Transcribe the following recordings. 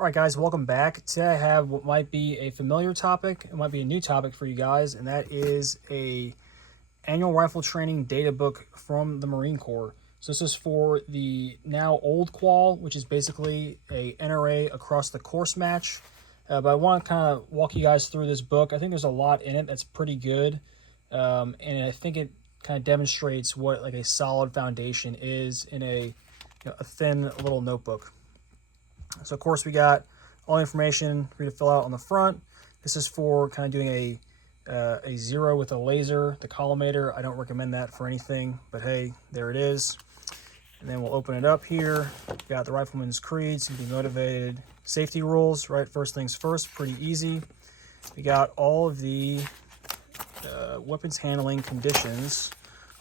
All right, guys, welcome back. Today I have what might be a familiar topic. It might be a new topic for you guys, and that is a annual rifle training data book from the Marine Corps. So this is for the now old qual, which is basically a NRA across the course match. But I want to kind of walk you guys through this book. I think there's a lot in it that's pretty good, and I think it kind of demonstrates what like a solid foundation is in a thin little notebook. So of course we got all the information for you to fill out on the front. This is for kind of doing a zero with a laser, the collimator. I don't recommend that for anything, but hey, there it is. And then we'll open it up here. Got the Rifleman's Creed, so you can be motivated. Safety rules, right? First things first, pretty easy. We got all of the weapons handling conditions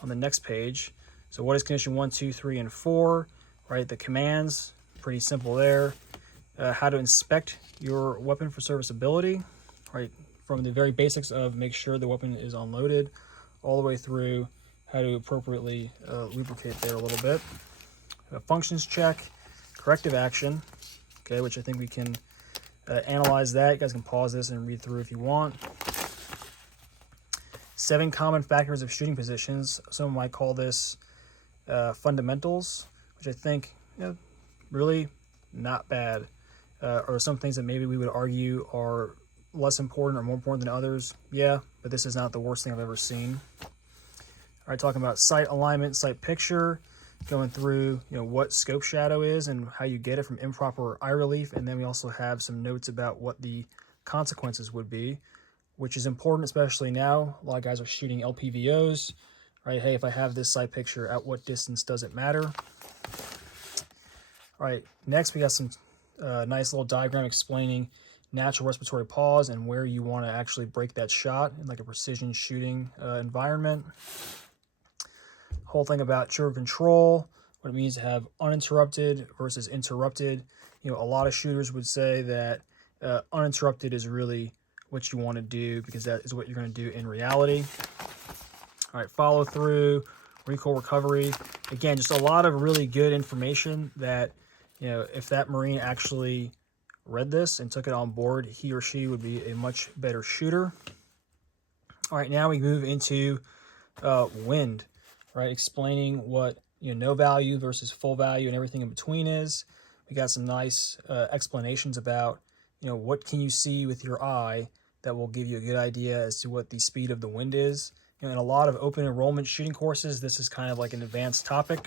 on the next page. So what is condition 1, 2, 3, and 4, right? The commands, pretty simple there. How to inspect your weapon for serviceability, right? From the very basics of make sure the weapon is unloaded, all the way through how to appropriately lubricate there a little bit. A functions check, corrective action, okay, which I think we can analyze that. You guys can pause this and read through if you want. 7 common factors of shooting positions. Some might call this fundamentals, which I think really not bad. Or some things that maybe we would argue are less important or more important than others. Yeah, but this is not the worst thing I've ever seen. All right, talking about sight alignment, sight picture, going through what scope shadow is and how you get it from improper eye relief, and then we also have some notes about what the consequences would be, which is important, especially now. A lot of guys are shooting LPVOs, right? Hey, if I have this sight picture, at what distance does it matter? All right, next we got some nice little diagram explaining natural respiratory pause and where you want to actually break that shot in like a precision shooting environment. Whole thing about trigger control, what it means to have uninterrupted versus interrupted. A lot of shooters would say that uninterrupted is really what you want to do because that is what you're going to do in reality. All right, follow through, recoil recovery. Again, just a lot of really good information that if that Marine actually read this and took it on board, he or she would be a much better shooter. All right, now we move into wind, right? Explaining what no value versus full value and everything in between is. We got some nice explanations about what can you see with your eye that will give you a good idea as to what the speed of the wind is. In a lot of open enrollment shooting courses, this is kind of like an advanced topic.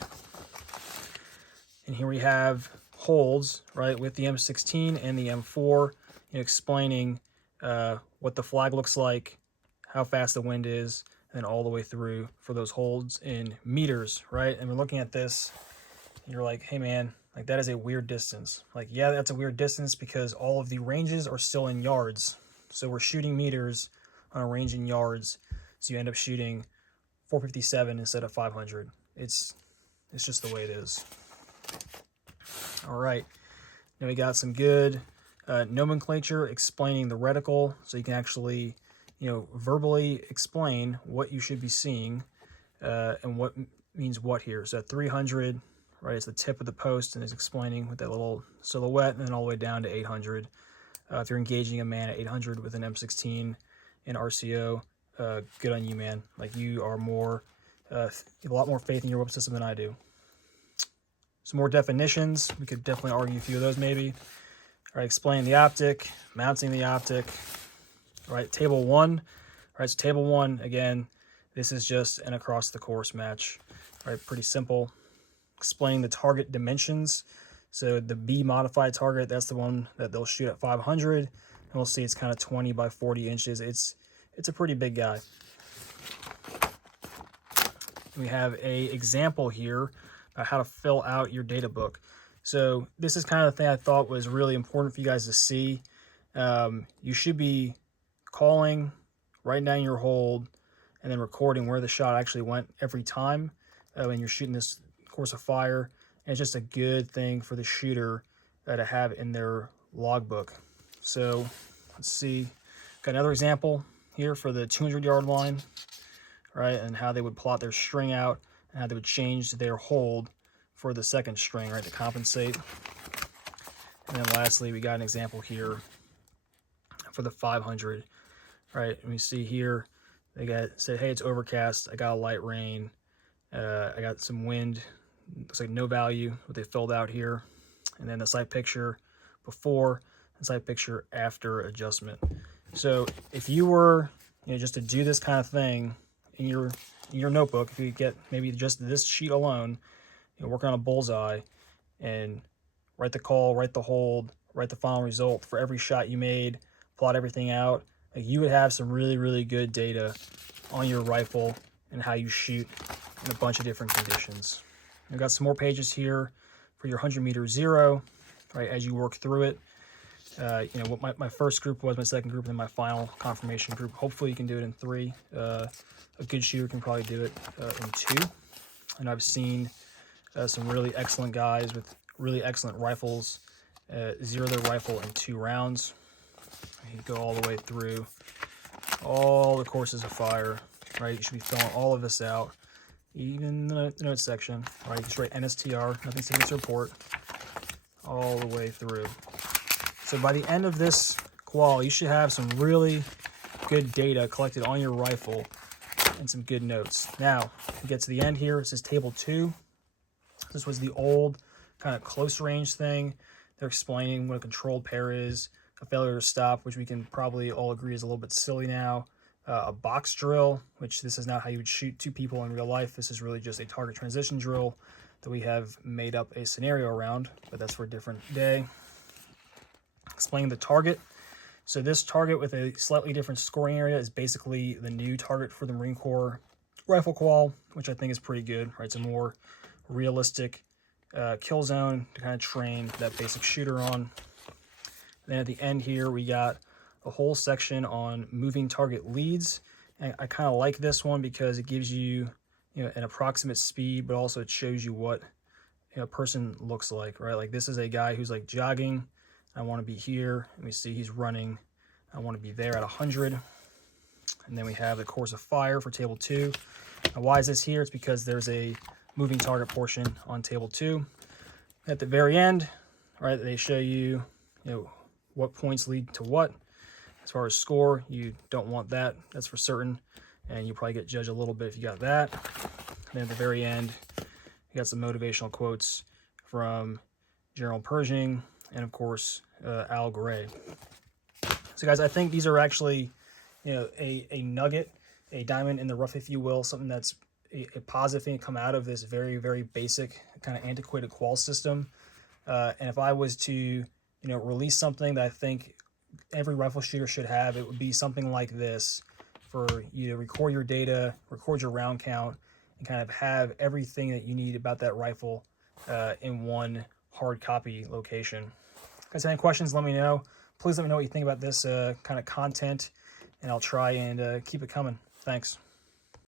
And here we have holds, right, with the M16 and the M4, explaining what the flag looks like, how fast the wind is, and then all the way through for those holds in meters, right? And we're looking at this, and you're like, hey man, like that is a weird distance. Like, yeah, that's a weird distance because all of the ranges are still in yards. So we're shooting meters on a range in yards. So you end up shooting 457 instead of 500. It's just the way it is. All right, now we got some good nomenclature explaining the reticle, so you can actually, verbally explain what you should be seeing and what means what here. So at 300, right, is the tip of the post, and it's explaining with that little silhouette, and then all the way down to 800. If you're engaging a man at 800 with an M16 in RCO, good on you, man. Like you are more, you have a lot more faith in your weapon system than I do. Some more definitions. We could definitely argue a few of those maybe. All right, explain the optic, mounting the optic. All right, table 1. All right, so table 1, again, this is just an across the course match. All right, pretty simple. Explain the target dimensions. So the B modified target, that's the one that they'll shoot at 500. And we'll see it's kind of 20 by 40 inches. It's a pretty big guy. We have a example here about how to fill out your data book. So this is kind of the thing I thought was really important for you guys to see. You should be calling, writing down your hold, and then recording where the shot actually went every time when you're shooting this course of fire. And it's just a good thing for the shooter to have in their logbook. So let's see, got another example here for the 200-yard line, right, and how they would plot their string out and how they would change their hold for the second string, right, to compensate. And then lastly, we got an example here for the 500, right? And we see here, they said, hey, it's overcast. I got a light rain. I got some wind. Looks like no value, what they filled out here. And then the site picture before, the site picture after adjustment. So if you were, just to do this kind of thing in your notebook, if you get maybe just this sheet alone, working on a bullseye and write the call, write the hold, write the final result for every shot you made, plot everything out, like you would have some really, really good data on your rifle and how you shoot in a bunch of different conditions. I've got some more pages here for your 100-meter zero, right, as you work through it. What my first group was, my second group, and then my final confirmation group. Hopefully you can do it in 3. A good shooter can probably do it in 2. And I've seen some really excellent guys with really excellent rifles zero their rifle in 2 rounds. You go all the way through all the courses of fire, right? You should be filling all of this out, even the notes section, right? Just write NSTR, nothing signature to report, all the way through. So by the end of this qual, you should have some really good data collected on your rifle and some good notes. Now, we get to the end here, it says table 2. This was the old kind of close range thing. They're explaining what a controlled pair is, a failure to stop, which we can probably all agree is a little bit silly now, a box drill, which this is not how you would shoot 2 people in real life. This is really just a target transition drill that we have made up a scenario around, but that's for a different day. Explaining the target. So this target with a slightly different scoring area is basically the new target for the Marine Corps rifle qual, which I think is pretty good, right? It's a more realistic kill zone to kind of train that basic shooter on. And then at the end here, we got a whole section on moving target leads. And I kind of like this one because it gives you, an approximate speed, but also it shows you what a person looks like, right? Like this is a guy who's like jogging. I want to be here. Let me see, he's running. I want to be there at 100. And then we have the course of fire for table 2. Now, why is this here? It's because there's a moving target portion on table 2. At the very end, right, they show you, what points lead to what. As far as score, you don't want that. That's for certain. And you probably get judged a little bit if you got that. And then at the very end, you got some motivational quotes from General Pershing and, of course, Al Gray. So, guys, I think these are actually, a nugget, a diamond in the rough, if you will, something that's a positive thing to come out of this very, very basic kind of antiquated qual system. And if I was to, release something that I think every rifle shooter should have, it would be something like this for you to record your data, record your round count, and kind of have everything that you need about that rifle in one hard copy location. Guys, any questions, let me know. Please let me know what you think about this kind of content, and I'll try and keep it coming. Thanks.